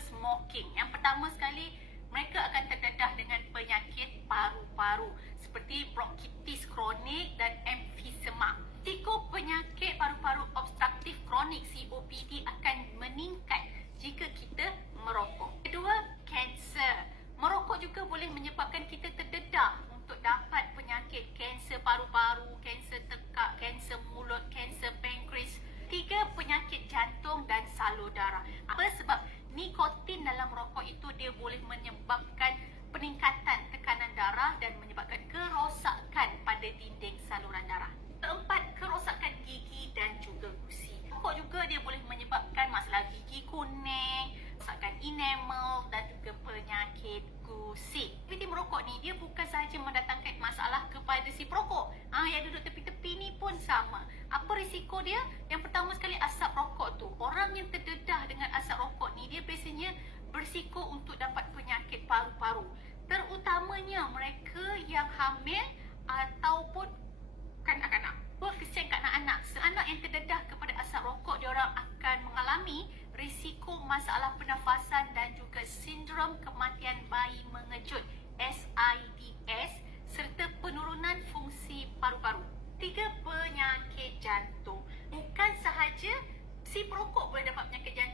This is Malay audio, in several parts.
smoking. Yang pertama sekali, mereka akan terdedah dengan penyakit paru-paru seperti bronkitis kronik dan emfisema. Risiko penyakit paru-paru obstruktif kronik COPD akan meningkat jika kita merokok. Kedua, kanser. Merokok juga boleh menyebabkan kita terdedah untuk dapat penyakit kanser paru-paru, kanser tekak, kanser mulut, kanser pankreas. Tiga, penyakit jantung dan salur darah. Apa sebab nikotin dalam rokok itu dia boleh menyebabkan peningkatan tekanan darah dan menyebabkan kerosakan pada dinding saluran darah. Keempat, kerosakan gigi dan juga gusi. Rokok juga dia boleh menyebabkan masalah gigi kuning, kerosakan enamel dan juga penyakit gusi. Aktiviti merokok ni dia bukan sahaja mendatangkan masalah kepada si perokok. Ah yang duduk tepi-tepi ni pun sama. Apa risiko dia? Yang pertama sekali asap rokok tu. Orang yang terdedah dengan asap rokok ni dia berisiko untuk dapat penyakit paru-paru. Terutamanya mereka yang hamil ataupun kanak-kanak. Apa kesian kat anak-anak? Seanak yang terdedah kepada asap rokok, diorang akan mengalami risiko masalah pernafasan dan juga sindrom kematian bayi mengejut SIDS serta penurunan fungsi paru-paru. Tiga penyakit jantung. Bukan sahaja si perokok boleh dapat penyakit jantung,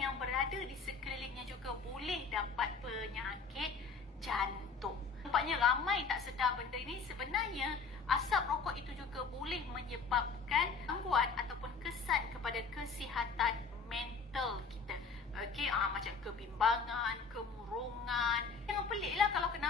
yang berada di sekelilingnya juga boleh dapat penyakit jantung. Nampaknya ramai tak sedar benda ini sebenarnya asap rokok itu juga boleh menyebabkan gangguan ataupun kesan kepada kesihatan mental kita. Okey, ah, macam kebimbangan, kemurungan. Jangan pelik lah kalau kenapa